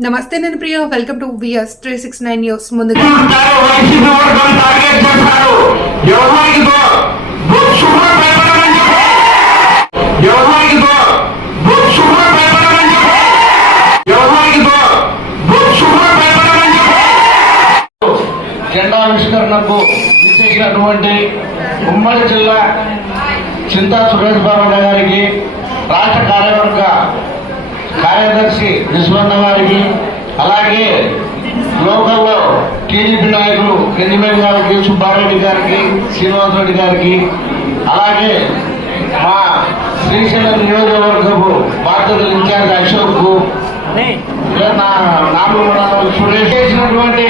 నమస్తే నేను Priya welcome to VS three six nine news ముందుగా జెండావిష్కరణకు ఉమ్మడి జిల్లా చింతా సురేష్ బాబు గారికి రాష్ట్ర కార్యవర్గ కార్యదర్శి నిస్వంద వారికి అలాగే లోకల్లో టీడీపీ నాయకులు కెంజిమేడి గారికి సుబ్బారెడ్డి గారికి శ్రీనివాసరెడ్డి గారికి అలాగే మా శ్రీశైలం నియోజకవర్గపు బాధ్యతలు ఇన్ఛార్జ్ అశోక్కు చేసినటువంటి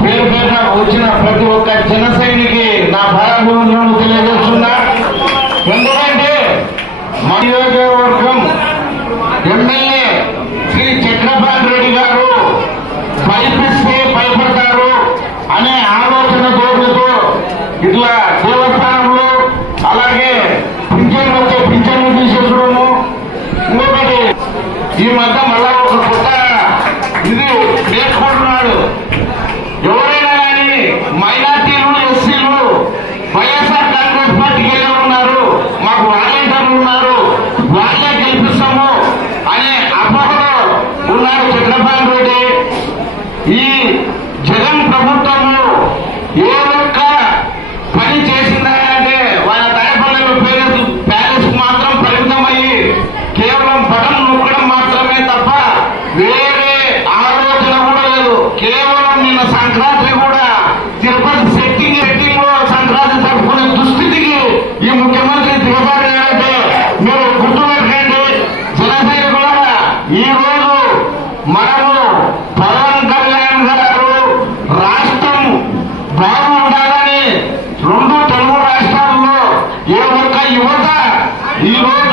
పేరు పేరున వచ్చిన ప్రతి ఒక్క జన సైనికి నా భారతదేశంలో తెలియజేస్తున్నా. ఎందుకంటే మా నియోజకవర్గం ఇట్లా దేవస్థానంలో అలాగే పింఛన్లు వచ్చే పింఛన్లు తీసేసుకోవడము ఇంకొకటి ఈ మధ్య మళ్ళా ఒక కొత్త ఇది నేర్చుకుంటున్నాడు. ఎవరైనా కానీ మైనార్టీలు ఎస్సీలు వైఎస్ఆర్ కాంగ్రెస్ పార్టీకి వెళ్ళి ఉన్నారు? మాకు వాలంటీర్లు ఉన్నారు. వాళ్ళే గెలిపిస్తాము అనే అపోహలో ఉన్నారు చంద్రబాబు రెడ్డి ఈ ¡Viva!